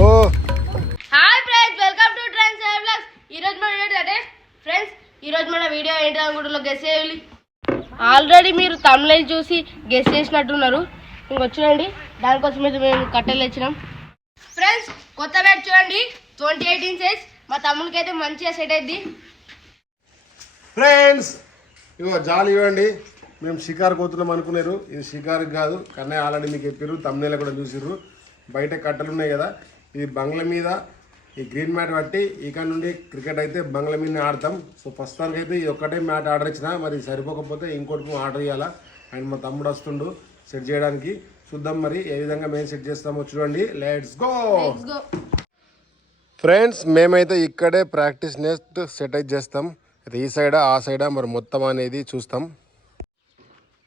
Oh. Hi friends welcome to trends blogs ఈ రోజు మన వీడియో అంటే ఫ్రెండ్స్ ఈ రోజు మన వీడియో ఏంటి అనుకుంటున్నా గెస్ చేయాలి ఆల్రెడీ మీరు తమిళ చూసి గెస్ చేసినట్టున్నారు. ఇంకొక చూడండి దానికోసం అయితే మేము కట్టెలు తెచ్చినాం. ఫ్రెండ్స్ కొత్త బ్యాట్ చూడండి ట్వంటీ ఎయిటీన్ సైజ్ మా తమ్మునికి అయితే మంచిగా సెట్ అయింది ఫ్రెండ్స్ ఇగో జాలి ఇవ్వండి మేము షికారు పోతున్నాం అనుకున్నారు. ఇది షికారు కాదు. కన్నయ్య ఆల్రెడీ మీకు చెప్పారు తమ్నేల కూడా చూసిర్రు. బయట కట్టలు ఉన్నాయి కదా. ఇది బంగ్ల మీద ఈ గ్రీన్ మ్యాట్ బట్టి ఇక్కడ నుండి క్రికెట్ అయితే బంగ్ల మీదనే ఆడతాం. సో ప్రస్తుతానికి అయితే ఇది ఒక్కటే మ్యాట్ ఆర్డర్ ఇచ్చిన మరి సరిపోకపోతే ఇంకోటి ఆర్డర్ చేయాలా అండ్ మా తమ్ముడు వస్తుండు సెట్ చేయడానికి. చూద్దాం మరి ఏ విధంగా మేము సెట్ చేస్తామో చూడండి. Let's go. ఫ్రెండ్స్ మేమైతే ఇక్కడే ప్రాక్టీస్ నెక్స్ట్ సెట్ అయితే చేస్తాం. అయితే ఈ సైడా ఆ సైడా మరి మొత్తం అనేది చూస్తాం.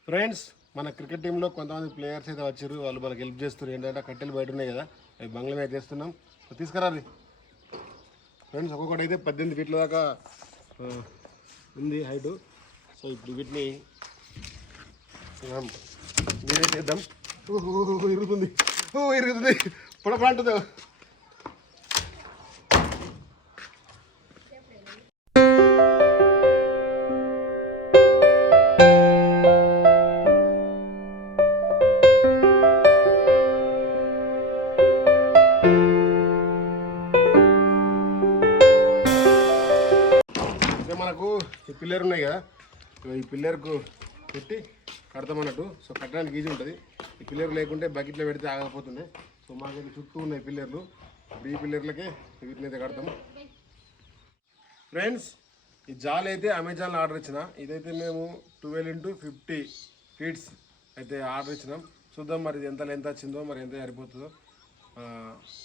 ఫ్రెండ్స్ మన క్రికెట్ టీంలో కొంతమంది ప్లేయర్స్ అయితే వచ్చారు. వాళ్ళు మనకి హెల్ప్ చేస్తారు ఏంటంటే కట్టెలు బయట ఉన్నాయి కదా అవి బంగ్లా మీద చేస్తున్నాం తీసుకురాలి ఫ్రెండ్స్ ఒక్కొక్కటి అయితే పద్దెనిమిది ఫీట్ల దాకా ఉంది హైట్. సో ఇప్పుడు వీటిని మీరే చేద్దాం. ఓహో ఇరుగుతుంది. ఓ ఇరుగుతుంది. పొడపడ పిల్లర్కు పెట్టి కడతామన్నట్టు సో కట్టడానికి ఈజీ ఉంటుంది. ఈ పిల్లర్ లేకుంటే బకెట్లో పెడితే ఆగకపోతున్నాయి సో మాకైతే చుట్టూ ఉన్నాయి పిల్లర్లు. ఈ పిల్లర్లకే వీటిని అయితే కడతాం. ఫ్రెండ్స్ ఈ జాల్ అయితే అమెజాన్లో ఆర్డర్ ఇచ్చిన. ఇదైతే మేము ట్వెల్వ్ ఇంటూ ఫిఫ్టీ ఫీట్స్ అయితే ఆర్డర్ ఇచ్చినాం. చూద్దాం మరి ఇది ఎంత ఎంత వచ్చిందో మరి ఎంత సరిపోతుందో.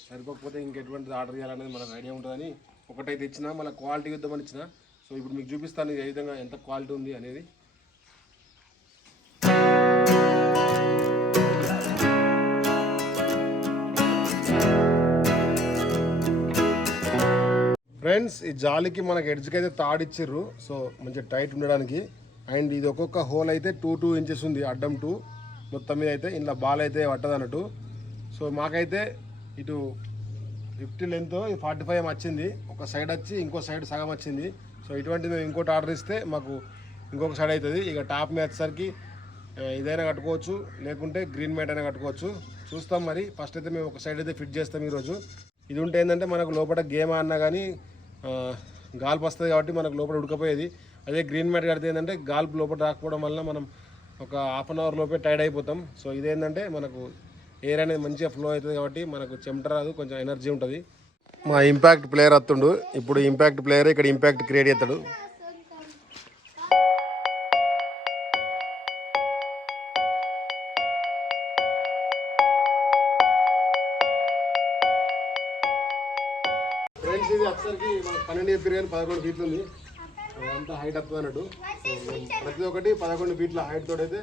సరిపోకపోతే ఇంకెటువంటిది ఆర్డర్ చేయాలనేది మనకు ఐడియా ఉంటుందని ఒకటైతే ఇచ్చిన. మళ్ళీ క్వాలిటీ ఇద్దామని ఇచ్చిన. సో ఇప్పుడు మీకు చూపిస్తాను ఏ విధంగా ఎంత క్వాలిటీ ఉంది అనేది. ఫ్రెండ్స్ ఈ జాలికి మనకు ఎడ్జ్కి అయితే తాడిచ్చిర్రు సో మంచి టైట్ ఉండడానికి. అండ్ ఇది ఒక్కొక్క హోల్ అయితే టూ టూ ఇంచెస్ ఉంది. అడ్డం టూ మొత్తం మీద అయితే ఇంట్లో బాల్ అయితే పట్టదు అన్నట్టు. సో మాకైతే ఇటు ఫిఫ్టీ లెంత్ ఫార్టీ ఫైవ్ వచ్చింది. ఒక సైడ్ వచ్చి ఇంకో సైడ్ సగం వచ్చింది. సో ఇటువంటిది మేము ఇంకోటి ఆర్డర్ ఇస్తే మాకు ఇంకొక సైడ్ అవుతుంది. ఇక టాప్ మీద వచ్చేసరికి ఇదైనా కట్టుకోవచ్చు. లేకుంటే గ్రీన్ మ్యాట్ అయినా కట్టుకోవచ్చు. చూస్తాం మరి. ఫస్ట్ అయితే మేము ఒక సైడ్ అయితే ఫిట్ చేస్తాం ఈరోజు. ఇది ఉంటే ఏంటంటే మనకు లోపల గేమ్ ఆడినా కానీ గాల్పు వస్తుంది కాబట్టి మనకు లోపల ఉడకపోయేది. అదే గ్రీన్ మ్యాట్ కడితే ఏంటంటే గాల్పు లోపల రాకపోవడం వల్ల మనం ఒక హాఫ్ అన్ అవర్ లోపే టైర్డ్ అయిపోతాం. సో ఇదేంటంటే మనకు ఎయిర్ అనేది మంచిగా ఫ్లో అవుతుంది కాబట్టి మనకు చెమట రాదు కొంచెం ఎనర్జీ ఉంటుంది. మా ఇంపాక్ట్ ప్లేయర్ వస్తుండు ఇప్పుడు ఇంపాక్ట్ ప్లేయర్ ఇక్కడ ఇంపాక్ట్ క్రియేట్ చేస్తాడు. కానీ పదకొండు ఫీట్లు ఉంది. అంతా హైట్ వస్తుంది అన్నట్టు. ప్రతి ఒక్కటి పదకొండు ఫీట్ల హైట్ తోటి అయితే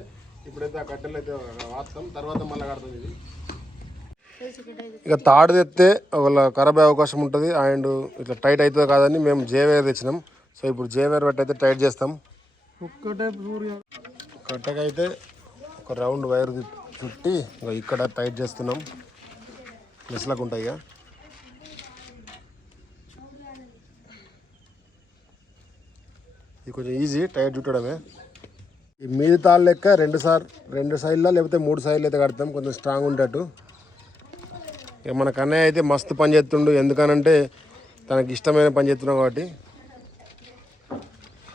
ఇప్పుడైతే ఆ కట్టెలు అయితే వాడతాం. తర్వాత మళ్ళీ కడతాం ఇది. ఇక తాడు తెస్తే వాళ్ళ ఖరాబ్ అయ్యే అవకాశం ఉంటుంది. అండ్ ఇట్లా టైట్ అవుతుంది కాదని మేము జేవేర్ తెచ్చినాం. సో ఇప్పుడు జేవేర్ పెట్టి అయితే టైట్ చేస్తాం. కట్టకైతే ఒక రౌండ్ వైర్ చుట్టి ఇక్కడ టైట్ చేస్తున్నాం. మెస్లకు ఉంటాయి ఇక. ఇది కొంచెం ఈజీ టైర్ చుట్టడమే. ఈ మీది తాళ్ళు లెక్క రెండు సార్ రెండు సైడ్లో లేకపోతే మూడు సైడ్లు అయితే కడతాం కొంచెం స్ట్రాంగ్ ఉండేటట్టు. ఇక మన కన్నయ్య అయితే మస్తు పని చేస్తుండు ఎందుకనంటే తనకి ఇష్టమైన పని చేస్తున్నాం కాబట్టి.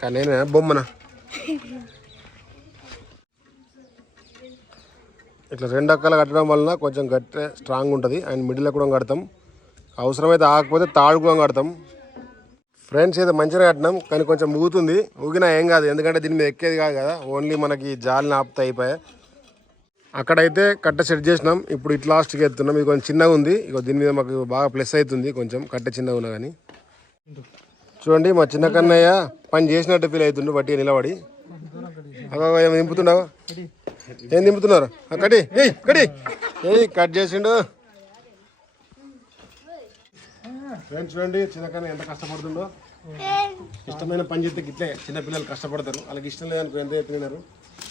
కన్నయ్య బొమ్మన. ఇట్లా రెండు అక్కలు కట్టడం వలన కొంచెం గట్టి స్ట్రాంగ్ ఉంటుంది. అండ్ మిడిల్లో కూడా కడతాం. అవసరమైతే ఆగకపోతే తాడు కూడా కడతాం. ఫ్రెండ్స్ అయితే మంచిగా కట్టినాం కానీ కొంచెం ఊగుతుంది. ఊగినా ఏం కాదు ఎందుకంటే దీని మీద ఎక్కేది కాదు కదా. ఓన్లీ మనకి జాలిని ఆపుతా అయిపోయాయి అక్కడైతే కట్ట సెట్ చేసినాం. ఇప్పుడు ఇట్లా లాస్ట్కి ఎత్తున్నాం. ఇది కొంచెం చిన్నగా ఉంది. ఇక దీని మీద మాకు బాగా ప్లస్ అవుతుంది కొంచెం కట్ట చిన్నగా ఉన్నా కానీ. చూడండి మా చిన్న కన్నయ్య పని చేసినట్టు ఫీల్ అవుతుండు బట్టి నిలబడి. ఏం దింపుతున్నావా ఏం దింపుతున్నారు కట్టి. ఏయ్ కట్ చేసిండు. ఫ్రెండ్స్ చూడండి చిన్న ఎంత కష్టపడుతుండో ఇష్టమైన పని చేస్తే ఇట్లే చిన్నపిల్లలు కష్టపడతారు. వాళ్ళకి ఇష్టం లేదనుకో ఎంత చెప్పినారు.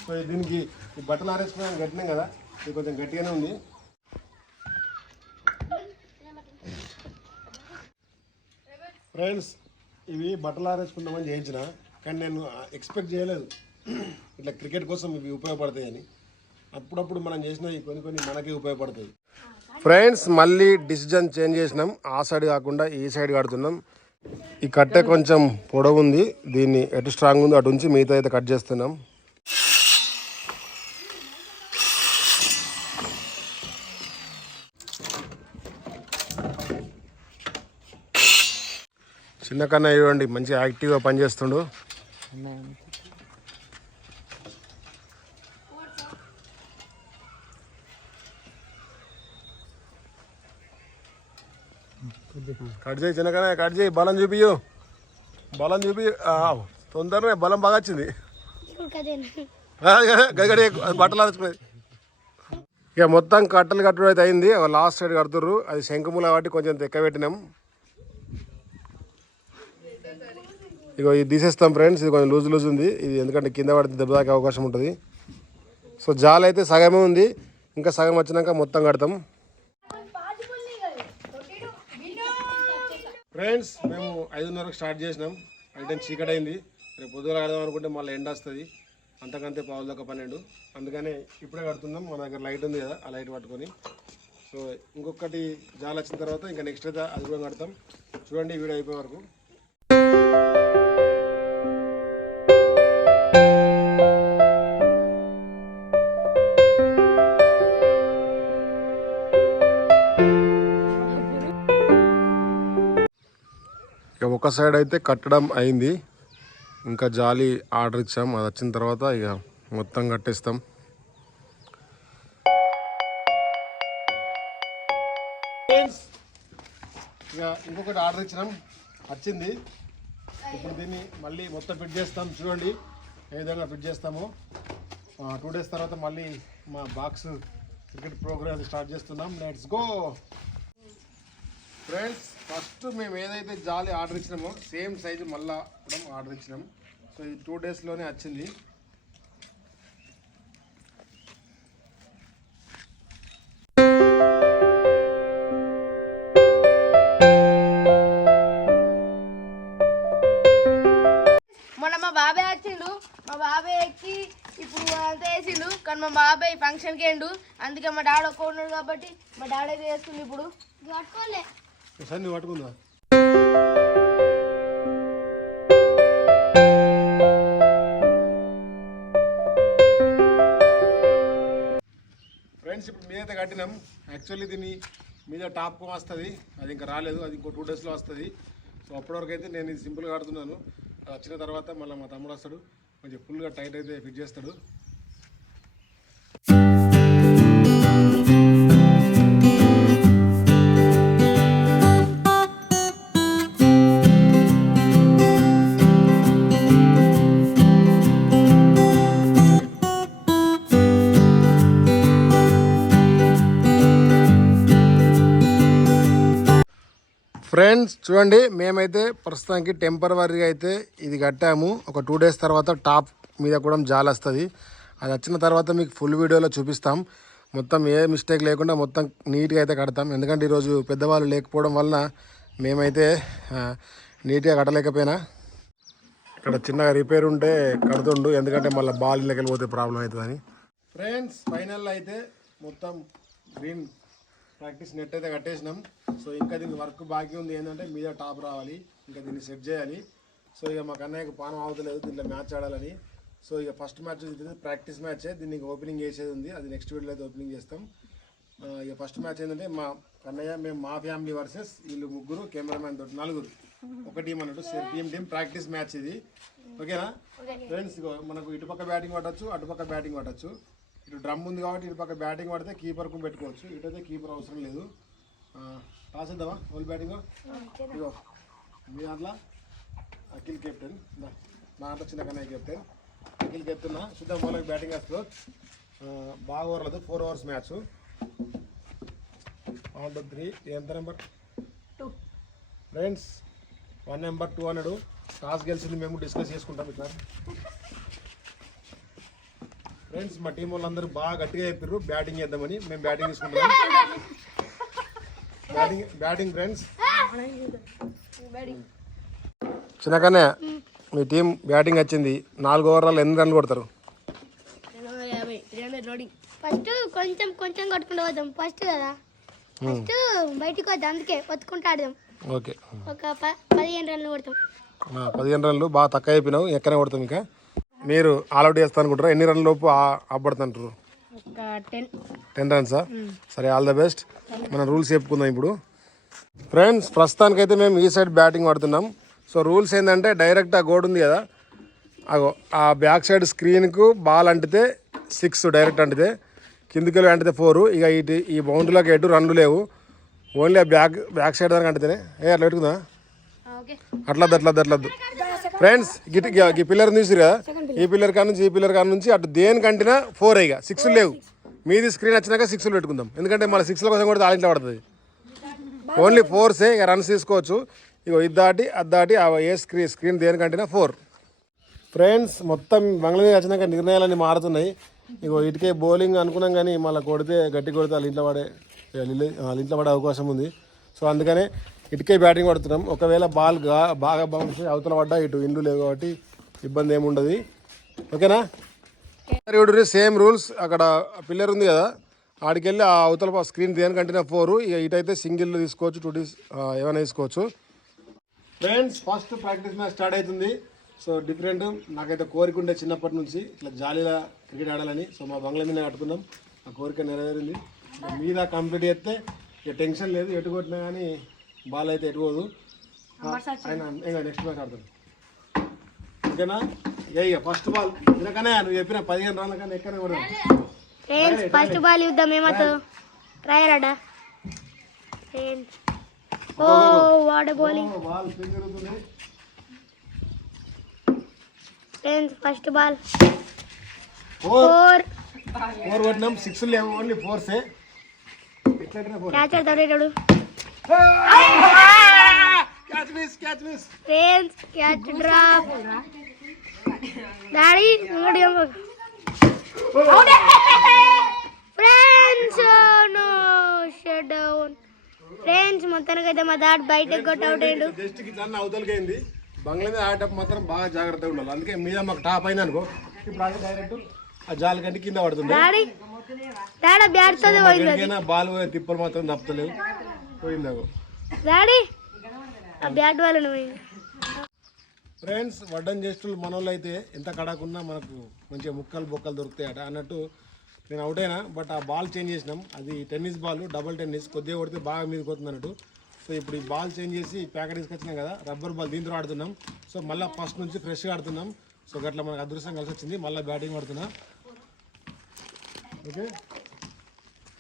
సో దీనికి ఈ బట్టలు ఆరేసుకున్నాం గట్టినాం కదా ఇది కొంచెం గట్టిగానే ఉంది. ఫ్రెండ్స్ ఇవి బట్టలు ఆరేసుకుందామని చేయించిన కానీ నేను ఎక్స్పెక్ట్ చేయలేదు. ఇట్లా క్రికెట్ కోసం ఇవి ఉపయోగపడతాయని. అప్పుడప్పుడు మనం చేసిన ఈ కొన్ని కొన్ని మనకే ఉపయోగపడతాయి. ఫ్రెండ్స్ మళ్ళీ డిసిజన్ చేంజ్ చేసినాం. ఆ సైడ్ కాకుండా ఈ సైడ్ కడుతున్నాం. ఈ కట్టె కొంచెం పొడవు ఉంది దీన్ని ఎటు స్ట్రాంగ్ ఉందో అటు ఉంచి మిగతా అయితే కట్ చేస్తున్నాం. చిన్న కన్నా ఇవ్వండి మంచి యాక్టివ్గా పనిచేస్తుండు. కట్ చేయి చిన్న కట్ చేయి. బలం చూపియు బలం చూపి తొందరనే బలం బాగా వచ్చింది. గగడే బట్టలు అరచుకునేది. ఇక మొత్తం కట్టలు కట్టడం అయితే అయింది. లాస్ట్ సైడ్ కడుతుర్రు. అది శంకుమూల కాబట్టి కొంచెం తెక్క పెట్టినాం. ఇగో ఇది తీసేస్తాం ఫ్రెండ్స్ ఇది కొంచెం లూజ్ లూజ్ ఉంది. ఇది ఎందుకంటే కింద పడితే దెబ్బతాకే అవకాశం ఉంటుంది. సో జాలైతే అయితే సగమే ఉంది. ఇంకా సగం వచ్చినాక మొత్తం కడతాం. ఫ్రెండ్స్ మేము ఐదున్నరకు స్టార్ట్ చేసినాం. అంటే చీకటి అయింది రేపు పొద్దున కడదాం అనుకుంటే మళ్ళీ ఎండ వస్తుంది. అంతకంతే పావుల దాకా పన్నెండు. అందుకనే ఇప్పుడే కడుతున్నాం. మన దగ్గర లైట్ ఉంది కదా ఆ లైట్ పట్టుకొని. సో ఇంకొకటి జాలు వచ్చిన తర్వాత ఇంకా నెక్స్ట్ అయితే అది కూడా కడతాం. చూడండి వీడియో అయిపోయే వరకు. ఒక సైడ్ అయితే కట్టడం అయింది. ఇంకా జాలి ఆర్డర్ ఇచ్చాం. అది వచ్చిన తర్వాత ఇక మొత్తం కట్టేస్తాం. ఇక ఇంకొకటి ఆర్డర్ ఇచ్చినాం. వచ్చింది. ఇప్పుడు దీన్ని మళ్ళీ మొత్తం ఫిట్ చేస్తాం. చూడండి ఏ విధంగా ఫిట్ చేస్తామో. టూ డేస్ తర్వాత మళ్ళీ మా బాక్స్ క్రికెట్ ప్రోగ్రామ్ స్టార్ట్ చేస్తున్నాం. లెట్స్ గో ఫ్రెండ్స్ ఫస్ట్ మేము ఏదైతే జాలి ఆర్డర్ ఇచ్చినామో సేమ్ సైజు మళ్ళా కూడా ఆర్డర్ ఇచ్చినాం. సో ఈ టూ డేస్లోనే వచ్చింది. మొన్న మా బాబాయ్ వచ్చిండు. మా బాబాయ్ ఎక్కి ఇప్పుడు అంతా వేసిండు. కానీ మా బాబాయ్ ఫంక్షన్కి ఎండు. అందుకే మా డాడీ ఒక్క ఉన్నాడు కాబట్టి మా డాడీ అయితే వేస్తుంది ఇప్పుడు? పట్టుకోలే. సార్ నువ్వు పట్టుకుందా ఫ్రెండ్స్ ఇప్పుడు మీద కట్టినాం. యాక్చువల్లీ దీన్ని మీద టాప్ వస్తుంది. అది ఇంకా రాలేదు. అది ఇంకో టూ డేస్లో వస్తుంది. సో అప్పటివరకు అయితే నేను ఇది సింపుల్గా కడుతున్నాను. వచ్చిన తర్వాత మళ్ళీ మా తమ్ముడు వస్తాడు. కొంచెం ఫుల్గా టైట్ అయితే ఫిట్ చేస్తాడు. ఫ్రెండ్స్ చూడండి మేమైతే ప్రస్తుతానికి టెంపరీగా అయితే ఇది కట్టాము. ఒక టూ డేస్ తర్వాత టాప్ మీద కూడా జాలి వస్తుంది అది వచ్చిన తర్వాత మీకు ఫుల్ వీడియోలో చూపిస్తాం. మొత్తం ఏ మిస్టేక్ లేకుండా మొత్తం నీట్గా అయితే కడతాం. ఎందుకంటే ఈరోజు పెద్దవాళ్ళు లేకపోవడం వలన మేమైతే నీట్గా కట్టలేకపోయినా. ఇక్కడ చిన్నగా రిపేర్ ఉంటే కడుతుండు. ఎందుకంటే మళ్ళీ బాల్ ఇళ్ళకి పోతే ప్రాబ్లం అవుతుందని. ఫ్రెండ్స్ ఫైనల్ అయితే మొత్తం గ్రీన్ ప్రాక్టీస్ నెట్ అయితే కట్టేసినాం. సో ఇంకా దీని వర్క్ బాకీ ఉంది. ఏంటంటే మీద టాప్ రావాలి. ఇంకా దీన్ని సెట్ చేయాలి. సో ఇక మా కన్నయ్యకు పానం అవుతలేదు దీంట్లో మ్యాచ్ ఆడాలని. సో ఇక ఫస్ట్ మ్యాచ్ ప్రాక్టీస్ మ్యాచే. దీన్ని ఓపెనింగ్ చేసేది ఉంది. అది నెక్స్ట్ వీడియోలో అయితే ఓపెనింగ్ చేస్తాం. ఇక ఫస్ట్ మ్యాచ్ ఏంటంటే మా కన్నయ్య మేము మా ఫ్యామిలీ వర్సెస్ వీళ్ళు ముగ్గురు కెమెరామ్యాన్ తోటి నలుగురు. ఒక టీం అన్నట్టు టీం టీం ప్రాక్టీస్ మ్యాచ్ ఇది. ఓకేనా? ఫ్రెండ్స్ మనకు ఇటుపక్క బ్యాటింగ్ పట్టచ్చు అటుపక్క బ్యాటింగ్ పట్టచ్చు. ఇటు డ్రమ్ ఉంది కాబట్టి ఇటుపక్క బ్యాటింగ్ పడితే కీపర్కు పెట్టుకోవచ్చు. ఇటైతే కీపర్ అవసరం లేదు. టాస్ ఇద్దామా ఓల్ బ్యాటింగ్ ఇగో మీ దాంట్లో అఖిల్ కెప్టెన్. మా దాంట్లో చిన్న కన్నయ్య కెప్టెన్. అఖిల్ కెప్టెన్ చూద్దాం వాళ్ళకి బ్యాటింగ్ వేస్తుందో బాగా ఓవర్లేదు four hours match. Two three ఎంత number two friends one number two అన్నాడు. టాస్ గెలిచింది మేము డిస్కస్ చేసుకుంటాం ఇట్లా ఫ్రెండ్స్ మా టీం వాళ్ళందరూ బాగా గట్టిగా చెప్పారు బ్యాటింగ్ చేద్దామని మేము బ్యాటింగ్ తీసుకుంటాం బ్యాటింగ్ బ్యాటింగ్ ఫ్రెండ్స్ చిన్నకనే మీ టీం బ్యాటింగ్ వచ్చింది. నాలుగు ఓవర్లలో ఎన్ని రన్లు కొడతారు? ఫస్ట్ కొంచెం కొంచెం కొట్టుకుంటూ పోదాం. ఫస్ట్ కదా? ఫస్ట్ బయటికి వద్దాం అందుకే ఒత్తుకుంటూ ఆడదాం. ఓకే ఒక పదిహేను రన్లు కొడతాం. పదిహేను రన్లు బాగా తక్కువ అయిపోయినావు. ఎక్కనే కొడతాం ఇంకా? మీరు ఆల్అౌట్ చేస్తా అనుకుంటారు? ఎన్ని రన్ల లోపు ఆపడుతుంటారు ఒక టెన్ రన్సా సరే ఆల్ ద బెస్ట్ మనం రూల్స్ చెప్పుకుందాం ఇప్పుడు. ఫ్రెండ్స్ ప్రస్తుతానికైతే మేము ఈ సైడ్ బ్యాటింగ్ ఆడుతున్నాం. సో రూల్స్ ఏంటంటే డైరెక్ట్ ఆ గోడ్ ఉంది కదా? అగో ఆ బ్యాక్ సైడ్ స్క్రీన్కు బాల్ అంటితే సిక్స్ డైరెక్ట్ అంటితే కిందికి వెళ్ళి అంటితే ఫోర్ ఇక ఇటు ఈ బౌండరీలోకి ఎటు రన్లు లేవు. ఓన్లీ ఆ బ్యాక్ బ్యాక్ సైడ్ దానికి అంటితేనే. ఏ అట్లా పెట్టుకుందా అట్లద్దు అట్లద్దు అట్లద్దు. ఫ్రెండ్స్ గిట్ ఈ పిల్లర్ చూసిరా ఈ పిల్లర్ కాడ నుంచి ఈ పిల్లర్ కాడ నుంచి అటు దేనికంటినా ఫోర్ ఇక. సిక్స్ లేవు. మీది స్క్రీన్ వచ్చినాక సిక్స్లు పెట్టుకుందాం. ఎందుకంటే మన సిక్స్ల కోసం కూడా ఆడింట్లో పడుతుంది. ఓన్లీ ఫోర్సే ఇక రన్స్ తీసుకోవచ్చు. ఇగో ఇది దాటి అది దాటి ఆ ఏ స్క్రీన్ స్క్రీన్ దేనికంటేనా ఫోర్ ఫ్రెండ్స్ మొత్తం బంగ్లాదేశ్ వచ్చినాక నిర్ణయాలన్నీ మారుతున్నాయి. ఇగో ఇటుకే బౌలింగ్ అనుకున్నాం కానీ మళ్ళీ కొడితే గట్టి కొడితే వాళ్ళ ఇంట్లో పడే వాళ్ళ ఇంట్లో పడే అవకాశం ఉంది. సో అందుకనే ఇటుకే బ్యాటింగ్ కొడుతున్నాం. ఒకవేళ బాల్ బాగా బౌన్స్ అవతల పడ్డా ఇటు ఇండ్లు లేవు కాబట్టి ఇబ్బంది ఏమి ఉండదు. ఓకేనా? ఇప్పుడు సేమ్ రూల్స్ అక్కడ పిల్లర్ ఉంది కదా. ఆడికెళ్ళి ఆ అవతల స్క్రీన్ దేనికంటే ఫోర్ ఇక ఇటైతే సింగిల్ తీసుకోవచ్చు టూ డీస్ ఏమైనా తీసుకోవచ్చు. Friends first practice match start అవుతుంది. సో డిఫరెంట్ నాకైతే కోరిక ఉండే చిన్నప్పటి నుంచి ఇట్లా జాలీగా క్రికెట్ ఆడాలని. సో మా బంగ్లా మీద కట్టుకున్నాం. ఆ కోరిక నెరవేరింది. మీద కంప్లీట్ చేస్తే ఇక టెన్షన్ లేదు. ఎటు కొట్టినా కానీ బాల్ అయితే ఎటు పోదు? ఆయన ఇంకా నెక్స్ట్ మ్యాచ్ ఆడతాం ఓకేనా? ఇక ఫస్ట్ బాల్ ఎందుకనే నువ్వు చెప్పిన పదిహేను రన్ల కన్నా ఎక్కడ కూడా ఫ్రెండ్స్ ఫస్ట్ బాల్ ఇద్దాం ఏమవుతుందో ట్రై రాడా ఫ్రెండ్స్ ఓ వాడ బౌలింగ్ బాల్ స్పిన్ జరుగుతుంది friends first ball four four four కొట్టినాం. Six లేవు ఓన్లీ ఫోర్సే ఎట్లా క్యాచ్ ఆడతాడు catch miss catch miss friends catch drop daddy ఇంకోటి friends no shut down friends మొత్తానికైతే మా దాడి బయటకు కొట్ అవుట్ అయ్యిండు జస్ట్కి అన్న అవతలకి అయింది బంగ్లా మీద ఆడేటప్పుడు మాత్రం బాగా జాగ్రత్తగా ఉండాలి. అందుకే మీద మాకు టాప్ అయింది అనుకో. ఇప్పుడు అదే డైరెక్ట్ ఆ జాలి కంటే కింద పడుతుంది బాల్ తిప్పలు మాత్రం తప్పలేవు పోయింది అగో డాడీ ఆ బ్యాట్ వల్ల పోయింది ఫ్రెండ్స్ వడ్డం చేస్తున్న మనోళ్ళు అయితే ఎంత కడాకున్నా మనకు మంచిగా ముక్కలు బొక్కలు దొరుకుతాయట అన్నట్టు నేను అవుట్ అయినా బట్ ఆ బాల్ చేంజ్ చేసినాం. అది టెన్నిస్ బాల్ డబుల్ టెన్నిస్ కొద్దిగా కొడితే బాగా మీద పోతుంది అన్నట్టు. సో ఇప్పుడు ఈ బాల్ చేంజ్ చేసి ప్యాకెట్ తీసుకొచ్చినాం కదా రబ్బర్ బాల్ దీంతో ఆడుతున్నాం. సో మళ్ళీ ఫస్ట్ నుంచి ఫ్రెష్గా ఆడుతున్నాం. సో గట్లా మనకు అదృష్టం కలిసి వచ్చింది మళ్ళీ బ్యాటింగ్ ఆడుతున్నా. ఓకే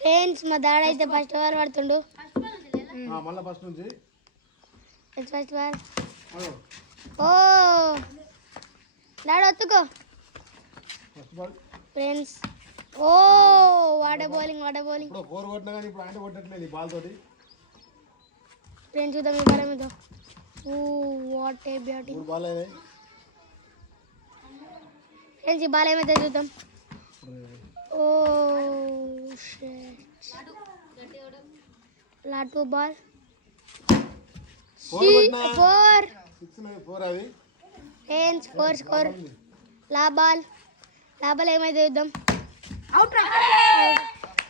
ఫ్రెండ్స్ మా దాడ అయితే ఫస్ట్ బాల్ పడుతుండు. మళ్ళీ ఫస్ట్ నుంచి. ఫస్ట్ బాల్ ఓ! డాడీ ఒత్తుకో. ఫస్ట్ బాల్ ఫ్రెండ్స్ ఓ! వాడే బౌలింగ్ వాడే బౌలింగ్. ఇప్పుడు ఫోర్ కొట్టినా కానీ ఇప్పుడు ఆయన కొట్టట్లేదు ఈ బాల్ తోటి. ఫ్రెండ్స్ చూద్దాం ఈ బాల్ మీద ఓ వాట్ ఏ బ్యాటింగ్ మూడు బాల్ అయినాయి. ఫ్రెండ్స్ ఈ బాల్ ఏమైతే చూద్దాం. ఓ లాటూ బాల్ ఫోర్ కొట్టినా ఫోర్ సిక్స్ ఫోర్ అది ఫ్రెండ్స్ ఫోర్ స్కోర్ లా బాల్ లా బాల్ ఏమైతే చూద్దాం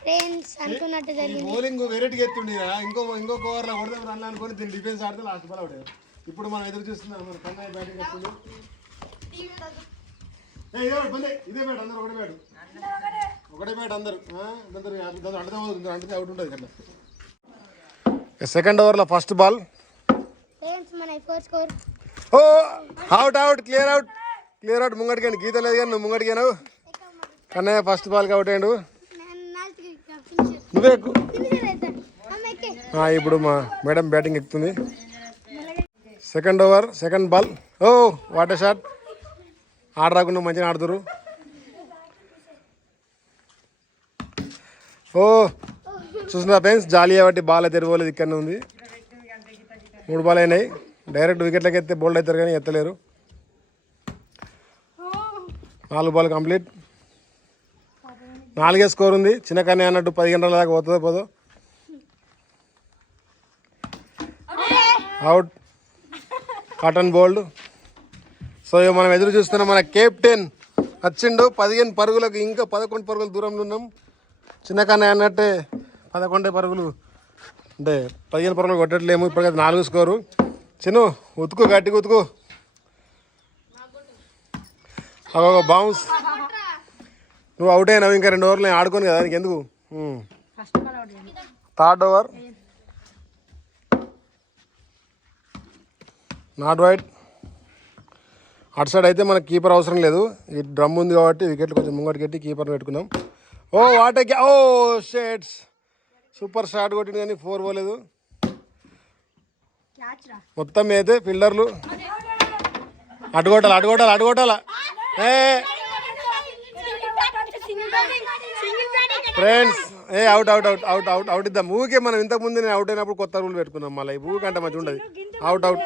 ఫ్రెండ్స్ అనుకున్నట్టు ఈ జరిగింది బౌలింగ్ వెరైటీగా ఎత్తుండి కదా. ఇంకో ఇంకొక ఓవర్లో కొడదాం రన్ అనుకొని దీన్ని డిఫెన్స్ ఆడితే లాస్ట్ బాల్ అవుతాయి ఇప్పుడు మనం ఎదురు చూస్తున్నాం మన కన్నయ్య బ్యాటింగ్ వస్తుంది ఇదే బ్యాట్ బందే ఇదే బ్యాట్ అందరు ఒకటే బ్యాట్ ఒకటే బ్యాట్ అందరు ఆ, అందరు అందరు అంటే అవుతుంది అంటే అవుట్ ఉంటుంది కదా సెకండ్ ఓవర్లో first ball oh out out clear out clear out ముంగడికి గీత లేదు కానీ నువ్వు ముంగడిగాను కన్నయ్య ఫస్ట్ బాల్కి అవుట్ అయ్యాడు. నువ్వే ఇప్పుడు మా మేడం బ్యాటింగ్ ఎక్కుతుంది. Second over second ball oh what a shot ఆడ రాకుండా మంచిగా ఆడుతురు ఓ చూసిన ఫ్రెండ్స్ జాలీ కాబట్టి బాల్ అయితే ఇక్కడనే ఉంది. మూడు బాల్ అయినాయి. డైరెక్ట్ వికెట్లకి ఎత్తే బోల్డ్ అవుతారు కానీ ఎత్తలేరు. నాలుగు బాల్ కంప్లీట్. నాలుగే స్కోర్ ఉంది. చిన్న కన్య అన్నట్టు పదిహేను రన్ల దాకా పోతుందో పోదో. Out. Caught and bowled so ఇక మనం ఎదురు చూస్తున్న మన కెప్టెన్ వచ్చిండు పదిహేను పరుగులకు ఇంకా పదకొండు పరుగులు దూరంలో ఉన్నాం. చిన్న కన్నయ్య అన్నట్టే పదకొండే పరుగులు. అంటే పదిహేను పరుగులు కొట్టట్లేము. ఇప్పటికైతే నాలుగు స్కోరు. చిన్ను ఉతుకు గట్టిగా ఉతుకు. ఒక బౌన్స్ నువ్వు అవుట్ అయినావు ఇంకా రెండు ఓవర్లు నేను ఆడుకోను కదా నీకు ఎందుకు? Third over. నాట్ వైట్ అటు సైడ్ అయితే మనకు కీపర్ అవసరం లేదు. ఈ డ్రమ్ ఉంది కాబట్టి వికెట్లు కొంచెం ముంగటికి పెట్టి కీపర్ పెట్టుకున్నాం. ఓ వాటే ఓ షేట్స్ సూపర్ షాట్ కొట్టింది కానీ ఫోర్ పోలేదు. మొత్తం అయితే ఫిల్డర్లు. అటుగొట్టాలి అటుగొట్టాల ఏ! ఫ్రెండ్స్ ఏ out out out out out out ఇద్దాం. ఊకే మనం ఇంతకు ముందు నేను అవుట్ అయినప్పుడు కొత్త రూల్ పెట్టుకున్నాం మళ్ళీ. ఊకంటే మంచిగా ఉండదు. అవుట్ అవుట్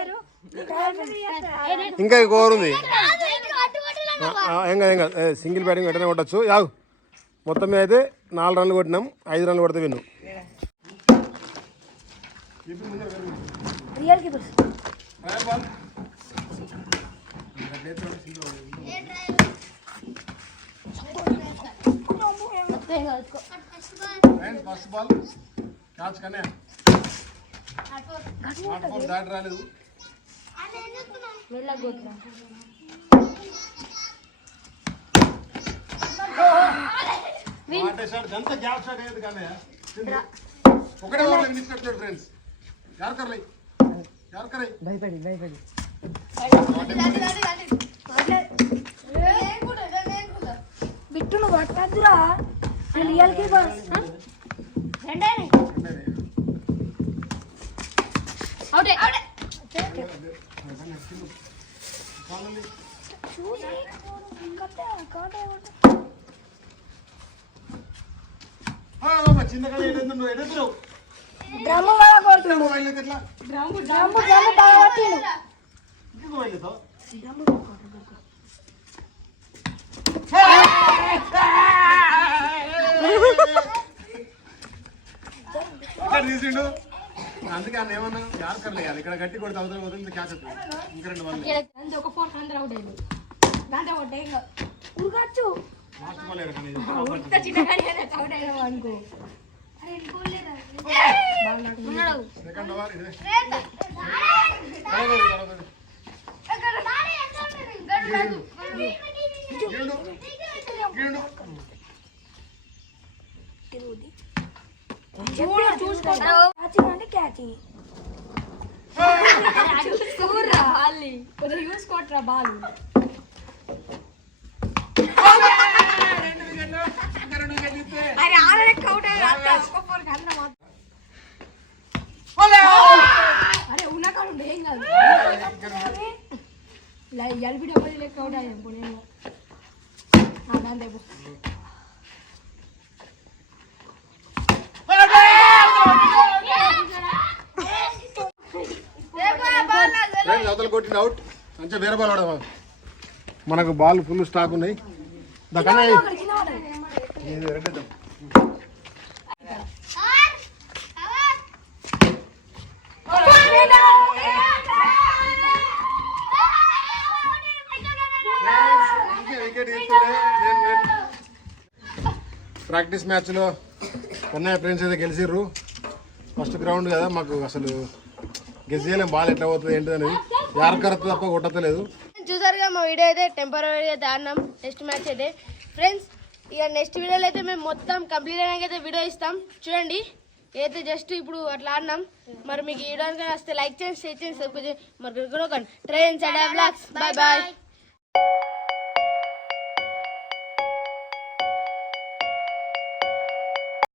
ఇంకా కోర్ ఉంది. ఆ, ఆ, ఏం కాదు ఏం కాదు. ఏ, సింగిల్ బ్యాటింగ్ వెంటనే కొట్టచ్చు. యావు మొత్తం మీద అయితే నాలుగు రన్లు కొట్టినాం ఐదు రన్లు కొడితే win. Real keepers first ball catch కనే దాటి రాలేదు వాటే షాట్ గంత గ్యాప్ షాట్ అయ్యేది కానీ ఒకటే ఓవర్ మిస్ పెట్టాడు ఫ్రెండ్స్ యార్ కర్లై యార్ కరై భయపడి భయపడి బిట్టు నువ్వు పట్టద్దురా రియల్ అవుటే కళ ఏదైతే నువ్వు? ఎదురు డ్రమ్ము బాగా కొడుతున్నాడు ఎట్లా? డ్రమ్ము డ్రమ్ము బాగా తీసిండు. అందుకే ఆయన ఏమన్నా యార్ కర్లే అది ఇక్కడ గట్టి కొడితే అవతల పోతుంది క్యాచ్ అవుతుంది. ఇంకా రెండు వాళ్ళు ఒక ఫోర్ హండ్రెడ్ అవుట్ అయింది. దాంట్లో ఒకటే ఉరగచ్చు కానీ ఇది. చిన్న కానీ అవుట్ అయినా అనుకో. సెకండ్ ఓవర్ ఇదే తలగొడు, తలగొడు. గీండు. గీండు. చూడు చూసుకో క్యాచింగ్ అంటే క్యాచింగ్ చూసుకుర్రా బాల్ని కొంచెం చూసుకోట్రా బాల్ అవుట్ దాని అవతల అవుట్ మంచిగా వేరే బాల్ ఆడదాం మనకు బాల్ ఫుల్ స్టాక్ ఉన్నాయి. దక్కనే? ఇది ప్రాక్టీస్ మ్యాచ్లో ఉన్నాయి ఫ్రెండ్స్ అయితే గెలిచిర్రు. ఫస్ట్ గ్రౌండ్ కదా మాకు అసలు గెస్ చేయలేం బాల్ ఎట్లా పోతుంది ఏంటి అనేది. యారకరత తప్ప కొట్టలేదు చూసారుగా మా వీడియో అయితే టెంపరీ అయితే టెస్ట్ మ్యాచ్ అయితే. ఫ్రెండ్స్ ఇక నెక్స్ట్ వీడియోలో అయితే మేము మొత్తం కంప్లీట్ అయినాక అయితే వీడియో ఇస్తాం. చూడండి అయితే జస్ట్ ఇప్పుడు అట్లా ఆడినాం మరి మీకు ఈ వీడియో కానీ వస్తే లైక్ చేయండి షేర్ చేయండి సబ్స్క్రైబ్ చేయండి. మరి కూడా ట్రైన్ సైడ్ బాయ్ బాయ్